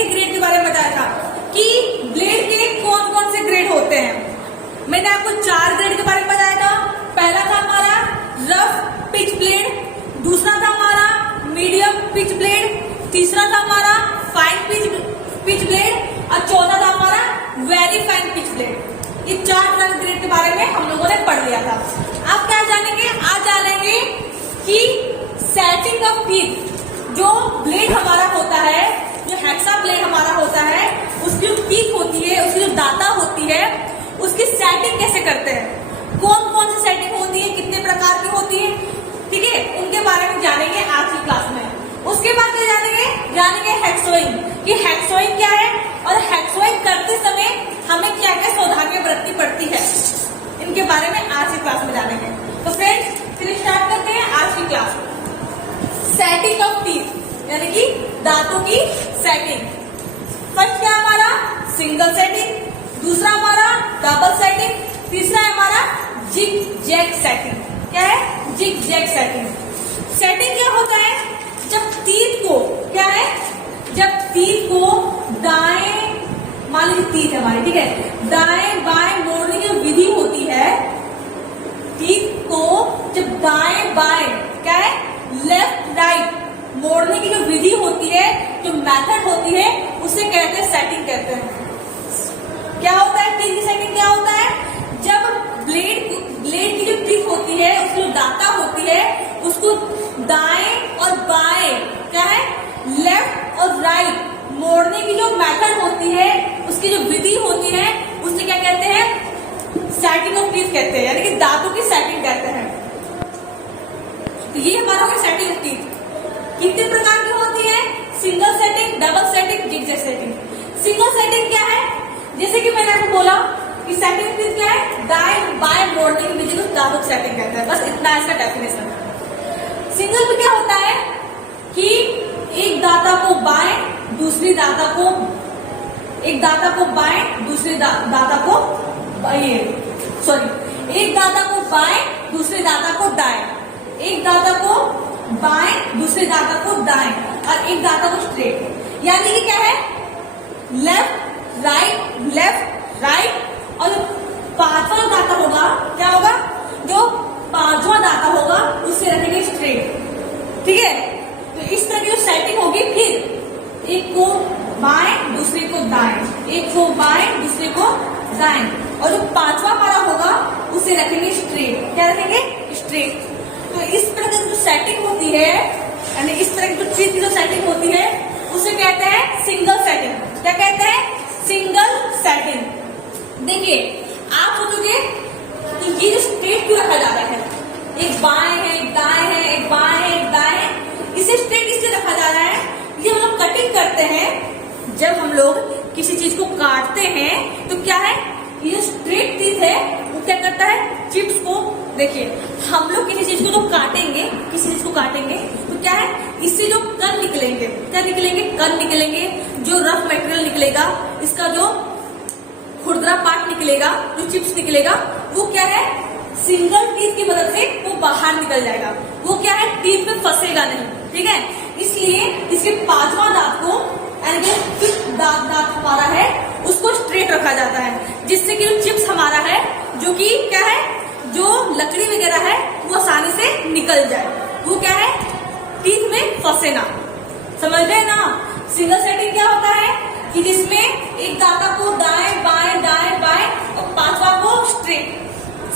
के ग्रेड के बारे में बताया था कि ब्लेड के कौन कौन से ग्रेड होते हैं। मैंने आपको 4 ग्रेड के बारे में बताया था। पहला था हमारा रफ पिच ब्लेड, दूसरा था हमारा मीडियम पिच ब्लेड, तीसरा था हमारा फाइन पिच ब्लेड और चौथा था हमारा वेरी फाइन पिच ब्लेड। ये 4 तरह के ग्रेड के बारे में हम लोगों ने पढ़ लिया था। आप क्या जानेंगे, आज जानेंगे कि सेटिंग ऑफ टीथ, जो ब्लेड हमारा होता है, जो हेक्सा ब्लेड हमारा होता है, उसकी जो टीथ होती है, उसकी जो दाता होती है, उसकी सेटिंग कैसे करते हैं, कौन कौन सी सेटिंग होती है, कितने प्रकार की होती है, ठीक है, उनके बारे में जानेंगे आज की क्लास में। उसके बाद क्या जानेंगे हेक्सोइंग, कि हेक्सोइंग क्या है और हेक्सोइंग करते समय हमें क्या क्या सावधानियां बरतनी पड़ती है, इनके बारे में आज की क्लास में जानेंगे। तो फ्रेंड्स फिर स्टार्ट करते हैं आज की क्लास। सेटिंग ऑफ टीथ यानी कि दांतों की सेटिंग। फर्स्ट क्या हमारा सिंगल सेटिंग, दूसरा हमारा डबल सेटिंग, तीसरा है हमारा जिग जैग सेटिंग। क्या है जिग जैग सेटिंग? सेटिंग क्या होता है, जब टीथ को क्या है, जब टीथ को दाएं, मान लीजिए टीथ है हमारी, ठीक है, दाएं बाएं मोड़ने की विधि होती है, टीथ को जब दाएं बाएं क्या है लेफ्ट राइट मोड़ने की जो विधि होती है, जो मेथड होती है, उसे कहते हैं सेटिंग कहते हैं। क्या होता है टीथ की सेटिंग? क्या होता है, जब ब्लेड की जो टीथ होती है, उसकी जो दाता होती है, उसको दाएं और बाएं क्या है लेफ्ट और राइट मोड़ने की जो मेथड होती है, उसकी जो विधि होती है, उसे क्या कहते हैं सेटिंग ऑफ टीथ कहते हैं, यानी कि दांतों की सेटिंग कहते हैं। तो ये हमारा होगा सेटिंग ऑफ टीथ। कितने प्रकार की होती है? Single setting, double setting, zigzag setting. Single setting क्या है, जैसे कि मैंने आपको बोला कि सेटिंग ऑफ टीथ क्या है, दाएं बाएं मोड़ने की विधि को दांतों की सेटिंग कहते हैं, बस इतना इसका डेफिनेशन है। सिंगल में क्या होता है कि एक दाता को बाएं, दूसरी दाता को, एक दाता को बाएं, दूसरी दाता को एक दाता को बाएं, दूसरे दाता को दाएं, एक दाता को बाएं, दूसरे दाता को दाएं और एक दाता को स्ट्रेट। यानी कि क्या है लेफ्ट राइट और जो 5वां दाता होगा क्या होगा, जो 5वां दाता होगा उसे रखेंगे स्ट्रेट, ठीक है। तो इस तरह की जो सेटिंग होगी, फिर एक को बाएं दूसरे को दाएं, एक को बाएं दूसरे को दाएं, और जो 5वां हमारा होगा उसे रखेंगे स्ट्रेट। क्या रखेंगे स्ट्रेट। तो इस तरह की जो सेटिंग होती है, यानी इस तरह की जो चीज की जो सेटिंग होती है, उसे कहते हैं सिंगल सेटिंग। क्या कहते हैं? Single setting. देखिए आप सोचोगे कि ये जो स्ट्रेट क्यों रखा जा रहा है, एक बाएं है एक दाएं है, एक बाएं है एक दाएं है, इसे स्ट्रेट इसलिए रखा जा रहा है, जब हम लोग कटिंग करते हैं, जब हम लोग किसी चीज को काटते हैं, तो क्या है ये जो स्ट्रेट टीथ है वो क्या करता है, चिप्स को, देखिए हम लोग किसी चीज को जो काटेंगे, किसी चीज को काटेंगे तो क्या है, इससे जो कण निकलेंगे, क्या निकलेंगे, कण निकलेंगे, जो रफ मटेरियल निकलेगा, इसका जो खुरदरा पार्ट निकलेगा, जो चिप्स निकलेगा, वो क्या है सिंगल टीथ की मदद से वो बाहर निकल जाएगा, वो क्या है टीथ में फंसेगा नहीं, ठीक है। इसलिए इसके 5वां दांत को, यानी कि फिफ्थ दांत हमारा है, उसको स्ट्रेट रखा जाता है, जिससे कि जो चिप्स हमारा है, जो कि क्या है, जो लकड़ी वगैरह है, वो आसानी से निकल जाए, वो क्या है टीथ में फंसे ना। समझ रहे ना? सिंगल सेटिंग क्या होता है कि जिसमें एक दाता को दाएं बाएं दाएं बाएं और 5वां को स्ट्रेट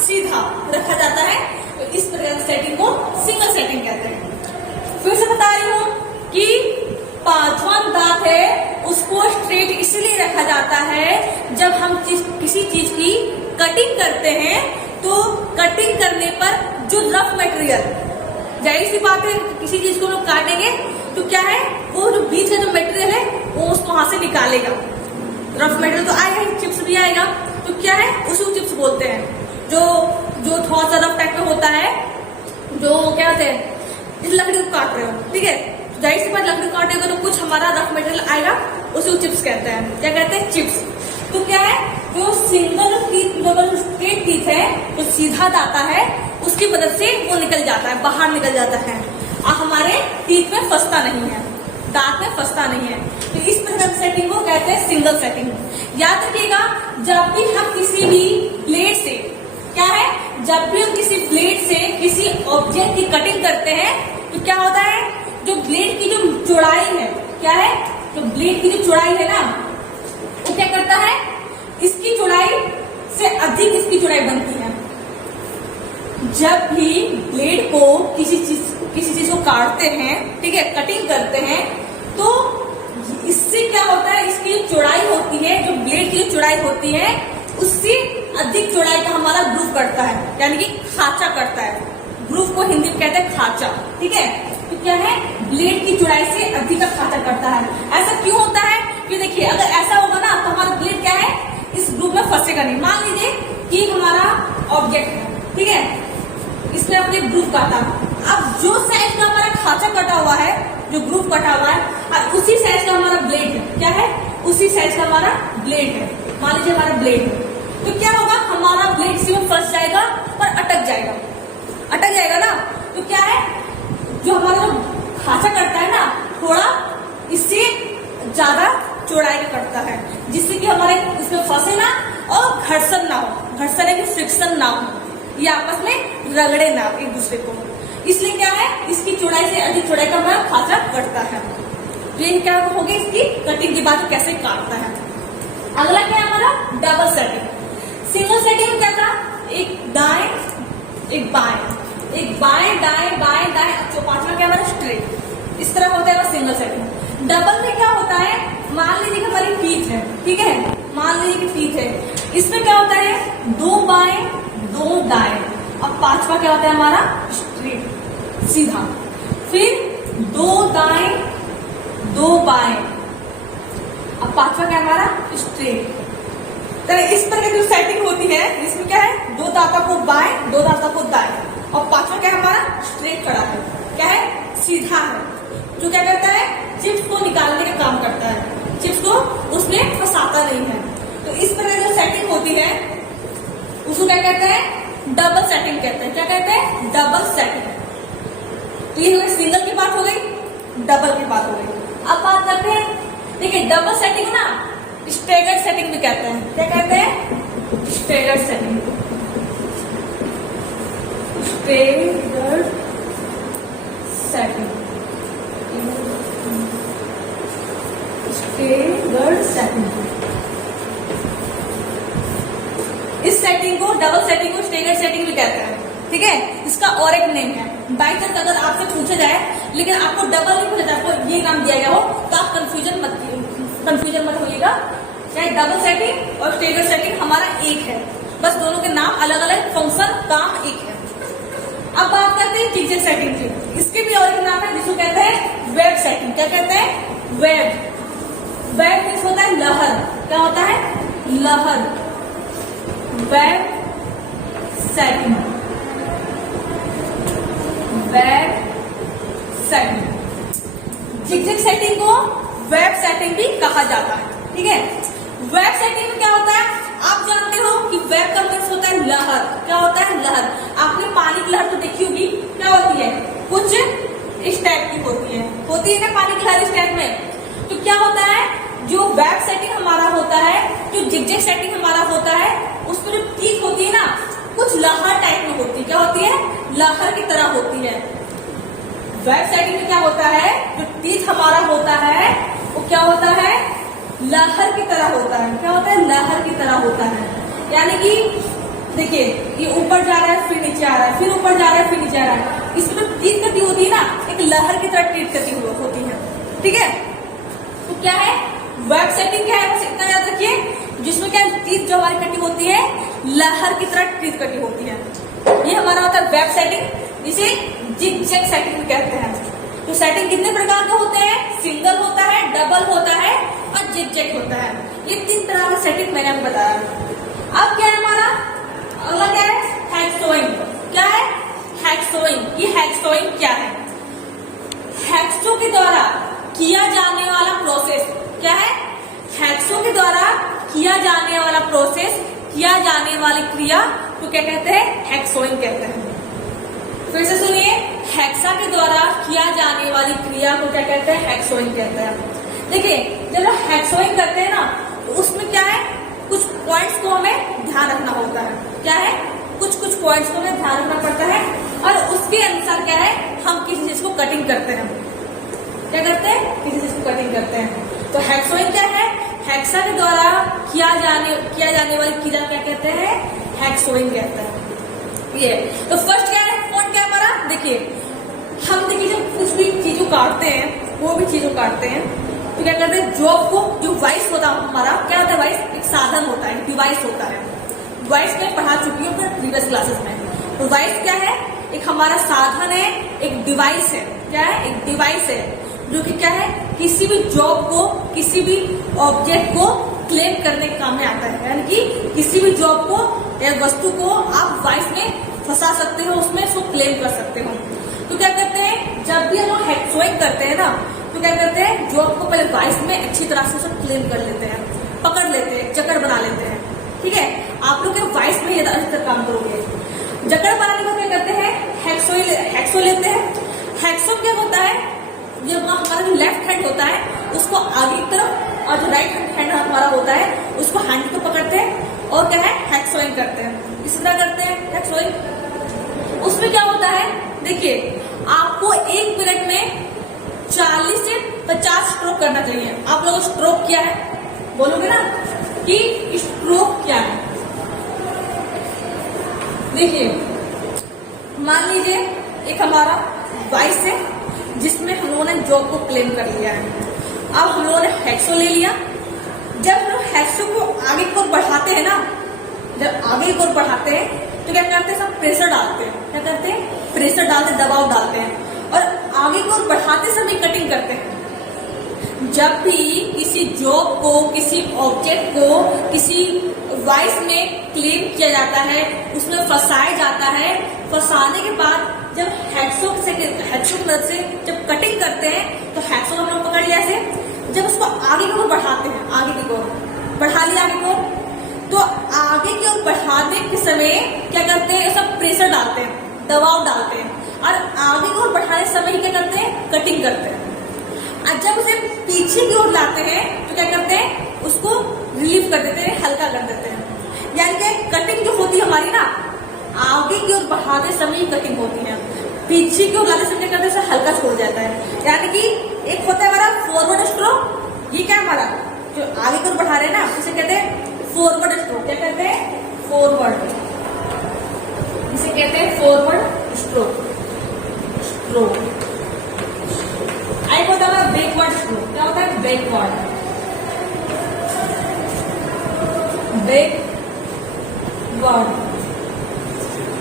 सीधा रखा जाता है, तो इस प्रकार की सेटिंग को सिंगल सेटिंग कहते हैं। फिर से बता रही हूँ कि 5वां दांत है उसको स्ट्रेट इसलिए रखा जाता है, जब हम किसी चीज की कटिंग करते हैं, तो कटिंग करने पर जो रफ मटेरियल, जाहिर सी बात है किसी चीज को लोग काटेंगे तो क्या है, वो जो बीच का जो मटेरियल है वो उसको वहां से निकालेगा, रफ मटेरियल तो आएगा, चिप्स भी आएगा, तो क्या है उसी को चिप्स बोलते हैं। जो थोड़ा सा रफ टाइप में होता है, जो क्या कहते हैं, इस लकड़ी को काट रहे हो, ठीक है, जाहिर सी बात लकड़ी काटेगा तो कुछ हमारा रफ मटेरियल आएगा, उसे वो चिप्स कहते हैं। क्या कहते हैं? चिप्स। तो क्या है, जो सिंगल टीथ, जो स्ट्रेट टीथ है, जो सीधा दाता है, उसकी मदद से वो निकल जाता है, बाहर निकल जाता है, और हमारे टीथ में फंसता नहीं है, दांत में फंसता नहीं है। तो इस प्रकार की सेटिंग को कहते हैं सिंगल सेटिंग। याद रखिएगा, जब भी हम किसी भी ब्लेड से, क्या है, जब भी हम किसी ब्लेड से किसी ऑब्जेक्ट की कटिंग करते हैं तो क्या होता है, जो ब्लेड की जो चौड़ाई है, क्या है, जो ब्लेड की जो चौड़ाई है ना, वो क्या करता है, इसकी चौड़ाई से अधिक इसकी चौड़ाई बनती है। जब भी ब्लेड को किसी चीज को काटते हैं, ठीक है, कटिंग करते हैं, तो इससे क्या होता है, इसकी जो चौड़ाई होती है, जो ब्लेड की जो चौड़ाई होती है, उससे अधिक चौड़ाई का हमारा ग्रूव करता है, यानी कि खांचा करता है। ग्रूव को हिंदी में कहते हैं खांचा, ठीक है। तो क्या है, ब्लेड की चौड़ाई से अधिक का खांचा करता है। ऐसा क्यों होता है कि देखिए, अगर ऐसा होगा ना तो हमारा ब्लेड क्या है, इस ग्रूव में फंसेगा नहीं। मान लीजिए कि हमारा ऑब्जेक्ट है, ठीक है, इसमें अपने ग्रूव काटा, अब जो साइज का हमारा खांचा कटा हुआ है, जो ग्रूव कटा हुआ है, और उसी साइज का हमारा ब्लेड है, क्या है, उसी साइज का हमारा ब्लेड है। मान लीजिए हमारा ब्लेड है, तो क्या होगा, हमारा ब्लेड इसी में फंस जाएगा और अटक जाएगा ना। तो क्या है, जो हमारा खांचा करता है ना, थोड़ा इससे ज्यादा चौड़ाई का करता है, जिससे कि हमारे इसमें फंसे ना और घर्षण ना हो। घर्षण है कि फ्रिक्शन ना हो, ये आपस में रगड़े ना एक दूसरे को। इसलिए क्या है, इसकी चौड़ाई से अधिक चौड़ाई का हमारा खांचा करता है। तो ये क्या हो गई, इसकी कटिंग के बाद कैसे काटता है। अगला क्या है हमारा, डबल सेटिंग। सिंगल सेटिंग में क्या था, एक दाएं एक बाएं, एक बाएं दाएं बाएं दाएं, जो पांचवा क्या हमारा स्ट्रेट, इस तरह होता है सिंगल सेटिंग। डबल में क्या होता है, मान लीजिए कि हमारी टीथ है, ठीक है, मान लीजिए कि टीथ है, इसमें क्या होता है, दो बाएं दो दाएं। अब पांचवा क्या होता है हमारा, स्ट्रेट, सीधा, फिर दो दाएं दो बाएं, अब पांचवा क्या हमारा, स्ट्रेट। तो इस तरह की जो सेटिंग होती है, इसमें क्या है, दो दांतों को बाएं दो दांतों को दाएं, और पांचवा क्या हमारा, स्ट्रेट खड़ा है, क्या है, सीधा है, जो क्या करता है, चिप्स को निकालने का काम करता है, चिप्स को उसमें फंसाता नहीं है। तो इस तरह की जो सेटिंग होती है उसको क्या कहते हैं, डबल सेटिंग कहते हैं। क्या कहते हैं, डबल सेटिंग। तो ये हो गई सिंगल की बात हो गई, डबल की बात हो गई। अब बात करते हैं, देखिए डबल सेटिंग ना स्टेगर्ड सेटिंग भी कहते हैं। क्या कहते हैं, staggered setting, staggered setting, staggered setting. इस सेटिंग को, डबल सेटिंग को स्टेगर्ड सेटिंग भी कहते हैं, ठीक है। इसका और एक नेम है। बाई चांस अगर आपसे पूछा जाए, लेकिन आपको डबल नहीं पूछा जाए, आपको ये नाम दिया गया हो, तो आप कंफ्यूजन मत होइएगा। चाहे डबल सेटिंग और स्टेगर्ड सेटिंग हमारा एक है, बस दोनों के नाम अलग अलग, फंक्शन काम एक है। अब बात करते हैं जिगजैग सेटिंग की। इसके भी और एक नाम है जिसको कहते हैं वेब सेटिंग। क्या कहते हैं, वेब। वेब मीन्स होता है लहर। क्या होता है, लहर, web setting, web setting. Zigzag setting को वेब सेटिंग भी कहा जाता है, ठीक है। वेब सेटिंग में क्या होता है, आप जानते हो कि वेब का मीन्स होता है लहर। क्या होता है, लहर। आपने पानी की लहर तो देखी होगी, क्या होती है, कुछ इस टाइप की होती है ना पानी की लहर इस टाइप में। तो क्या होता है, जो वेब सेटिंग हमारा होता है, जो जिगजैग सेटिंग हमारा होता है, उसमें जो टीथ होती है ना, कुछ लहर टाइप में होती है। क्या होती है, लहर की तरह होती है। वेब सेटिंग में क्या होता है, जो टीथ हमारा होता है वो क्या होता है, लहर की तरह होता है। क्या होता है, लहर की तरह होता है। यानी कि देखिए, ये ऊपर जा रहा है फिर नीचे आ रहा है, फिर ऊपर जा रहा है फिर नीचे आ रहा है। इसमें जो टीथ गति होती है ना, एक लहर की तरह टीथ गति होती है, ठीक है। तो क्या है, वेब सेटिंग क्या है, बस इतना याद रखिए, जिसमें क्या टीथ जो हमारी कटी होती है, लहर की तरह टीथ कटी होती है। ये हमारा होता है वेब सेटिंग, जिसे जिगजैग सेटिंग भी कहते हैं। तो सेटिंग कितने प्रकार के होते हैं, सिंगल होता है, डबल होता है और जिगजैग होता है। ये तीन तरह का सेटिंग मैंने आपको बताया। अब क्या है हमारा अगला, क्या है, हैक्सोइंग। क्या है, हैक्सोइंग। ये हैक्सोइंग क्या है, हैक्सो के द्वारा किया जाने वाला प्रोसेस। क्या है, हैक्सो के द्वारा किया जाने वाला प्रोसेस, किया जाने वाली क्रिया तो क्या कहते हैं, हैक्सोइंग कहते हैं। फिर से सुनिए, हेक्सा के द्वारा किया जाने वाली क्रिया को क्या कहते हैं, हैक्सोइंग कहते हैं। देखिए जब हम हेक्सोइंग करते हैं ना तो उसमें क्या है, कुछ पॉइंट्स को हमें ध्यान रखना होता है। क्या है, कुछ पॉइंट्स को हमें ध्यान रखना पड़ता है और उसके अनुसार क्या है, हम किसी चीज को कटिंग करते हैं। क्या करते हैं, किसी चीज को कटिंग करते हैं। तो हेक्सोइंग क्या है, हेक्सा के द्वारा किया जाने वाली क्रिया क्या कहते हैं, हेक्सोइंग कहते हैं। ये तो फर्स्ट क्या है, पॉइंट क्या है हमारा, देखिए हम देखिए जब कुछ भी चीजों काटते हैं, वो भी चीजों काटते हैं तो क्या करते हैं, जॉब को जो वाइस होता है हमारा, क्या होता है वाइस, एक साधन होता है, डिवाइस होता है। वाइस में पढ़ा चुकी हूँ प्रीवियस क्लासेस में। तो वाइस क्या है, एक हमारा साधन है, एक डिवाइस है। क्या है, एक डिवाइस है जो कि क्या है, किसी भी जॉब को, किसी भी ऑब्जेक्ट को क्लेम करने के काम में आता है। यानी कि किसी भी जॉब को या वस्तु को आप वाइस में फंसा सकते हो, उसमें उसको क्लेम कर सकते हो। तो क्या करते हैं, जब भी हम हेक्सोइंग करते हैं ना तो क्या करते हैं, जॉब को पहले वाइस में अच्छी तरह से सब क्लेम कर लेते हैं, पकड़ लेते हैं, जकड़ बना लेते हैं। ठीक है, आप लोग वाइस में ये काम करोगे। जकड़ बनाने को क्या करते हैं, हेक्सो लेते हैं। हेक्सो क्या होता है, जब हमारा जो लेफ्ट हैंड होता है उसको आगे की तरफ और जो राइट हैंड हमारा होता है उसको हैंड को पकड़ते हैं और क्या है, हेक्सोइंग करते हैं। इस तरह करते हैं हेक्सोइंग। उसमें क्या होता है, देखिए आपको 1 मिनट में 40 से 50 स्ट्रोक करना चाहिए। आप लोगों स्ट्रोक क्या है बोलोगे ना, कि स्ट्रोक क्या है। देखिए मान लीजिए एक हमारा वाइस है जिसमें हम लोगों ने जॉब को क्लेम कर लिया है। अब हम लोगों ने हेक्सो ले लिया। जब हम लोग हेक्सो को आगे की ओर बढ़ाते हैं ना, जब आगे की ओर बढ़ाते हैं तो क्या करते हैं, सब प्रेशर डालते हैं। क्या करते हैं, प्रेशर डालते, दबाव डालते हैं और आगे की ओर बढ़ाते समय कटिंग करते हैं। जब भी किसी जॉब को, किसी ऑब्जेक्ट को किसी वाइस में क्लेम किया जाता है, उसमें फंसाया जाता है, फंसाने के बाद जब हेक्सो की मदद से जब कटिंग करते हैं तो हेक्सो हम लोग पकड़ लिया ऐसे। जब उसको आगे की ओर बढ़ाते हैं, आगे की ओर बढ़ा लिया, आगे की ओर, तो आगे की ओर बढ़ाने के समय क्या करते हैं, सब प्रेशर डालते हैं, दबाव डालते हैं और आगे की ओर बढ़ाने समय ही क्या करते हैं, कटिंग करते हैं। और जब उसे पीछे की ओर लाते हैं तो क्या करते हैं, उसको रिलीव कर देते हैं, हल्का कर देते हैं। यानी कि कटिंग जो होती है हमारी ना, आगे की ओर बढ़ाते समय ही कटिंग होती है, पीछे की ओर लाते समय क्या करते हैं, हल्का छोड़ जाता है। यानी कि एक होता है हमारा फॉरवर्ड स्ट्रोक, ये क्या हमारा जो आगे की ओर बढ़ा रहे हैं ना, उसे कहते हैं फॉरवर्ड स्ट्रोक। क्या कहते हैं, फॉरवर्ड, इसे कहते हैं फॉरवर्ड स्ट्रोक। एक होता है बैकवर्ड स्ट्रोक। क्या होता है, बैकवर्ड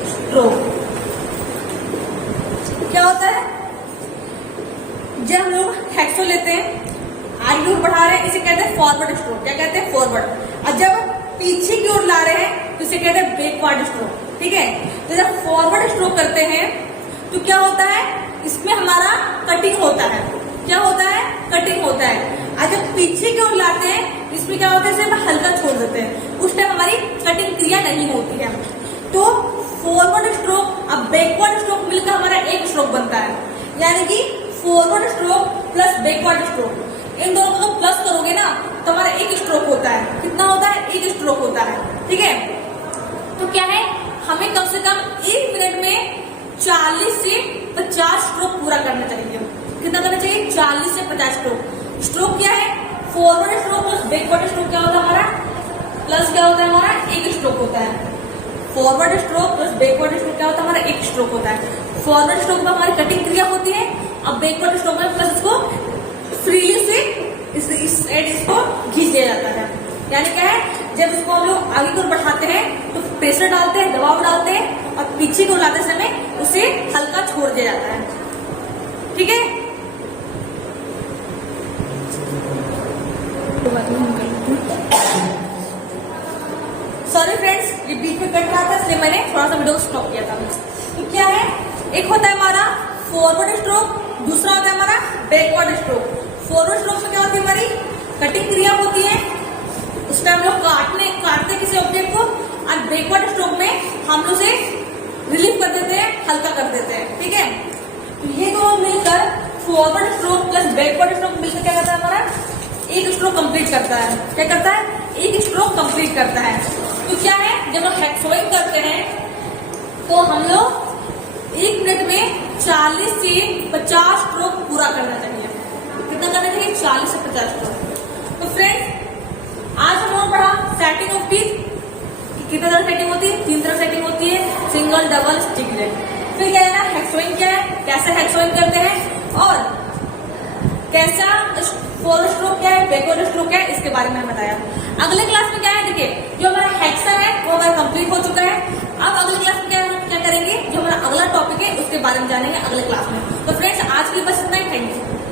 स्ट्रोक। क्या होता है, जब हम लोग हेक्सो लेते हैं, आगे की ओर बढ़ा रहे हैं, इसे कहते हैं फॉरवर्ड स्ट्रोक। क्या कहते हैं, फॉरवर्ड। और जब पीछे की ओर ला रहे हैं तो इसे कहते हैं बैकवर्ड स्ट्रोक। ठीक है, तो जब फॉरवर्ड स्ट्रोक करते हैं तो क्या होता है, इसमें हमारा कटिंग होता है। क्या होता है, कटिंग होता है। और जब पीछे की ओर लाते हैं इसमें क्या होता है, इसे हल्का छोड़ देते हैं, उस टाइम हमारी कटिंग क्रिया नहीं होती है। तो फॉरवर्ड स्ट्रोक और बैकवर्ड स्ट्रोक मिलकर हमारा एक स्ट्रोक बनता है। यानी कि forward stroke plus backward stroke, इन दोनों को प्लस करोगे ना तो हमारा एक स्ट्रोक होता है। कितना होता है, एक स्ट्रोक होता है। ठीक है, तो क्या है, हमें कम से कम 1 मिनट में 40 से 50 स्ट्रोक पूरा करना चाहिए। कितना करना चाहिए, 40 से 50 स्ट्रोक। स्ट्रोक क्या है, forward stroke plus backward stroke क्या होता है हमारा, प्लस क्या होता है हमारा, एक स्ट्रोक होता है। Forward stroke plus backward stroke क्या होता है हमारा, एक स्ट्रोक होता है। फॉरवर्ड स्ट्रोक में हमारी कटिंग क्रिया होती है, अब बैकवर्ड स्ट्रोक में प्लस इसको फ्रीली से इस साइड इसको खींच दिया जाता है। यानी क्या है, जब इसको हम लोग आगे की ओर बढ़ाते हैं तो प्रेशर डालते हैं, दबाव डालते हैं और पीछे को लाते समय उसे हल्का छोड़ दिया जाता है। ठीक है, सॉरी फ्रेंड्स, ये बीच में कट रहा था इसलिए मैंने थोड़ा सा वीडियो स्टॉप किया था। तो क्या है, एक होता है हमारा फॉरवर्ड स्ट्रोक, दूसरा होता है हमारा बैकवर्ड स्ट्रोक। फॉरवर्ड स्ट्रोक में क्या होती है, हमारी कटिंग क्रिया होती है, उस टाइम लोग काटते किसी ऑब्जेक्ट को, और बैकवर्ड स्ट्रोक में हम लोग उसे रिलीव कर देते हैं, हल्का कर देते हैं। ठीक है, तो ये दोनों मिलकर forward stroke plus backward stroke मिलकर क्या करता है, हमारा एक स्ट्रोक कंप्लीट करता है। क्या करता है? एक स्ट्रोक कंप्लीट करता है। तो क्या है, जब हम हेक्सोइड करते हैं तो हम लोग 1 मिनट में 40 से 50 स्ट्रोक पूरा करना चाहिए। कितना करना चाहिए? 40 से 50 स्ट्रोक। तो फ्रेंड्स, आज हम लोग पढ़ा सेटिंग ऑफ टीथ। कितने तरह सेटिंग होती है? 3 तरह सेटिंग होती है, सिंगल, डबल, स्टिकलेट। फिर क्या है ना, हेक्सोइड क्या है, कैसे हेक्सोइड करते हैं, और कैसा फोर स्ट्रोक क्या है, बैकवर्ड स्ट्रोक क्या है, इसके बारे में बताया। अगले क्लास में क्या है, देखिए जो हमारा हेक्सा है वो हमारा कंप्लीट हो चुका है। अब अगले क्लास में क्या करेंगे, जो हमारा अगला टॉपिक है उसके बारे में जानेंगे अगले क्लास में। तो फ्रेंड्स, आज की बस इतना ही। Thank you.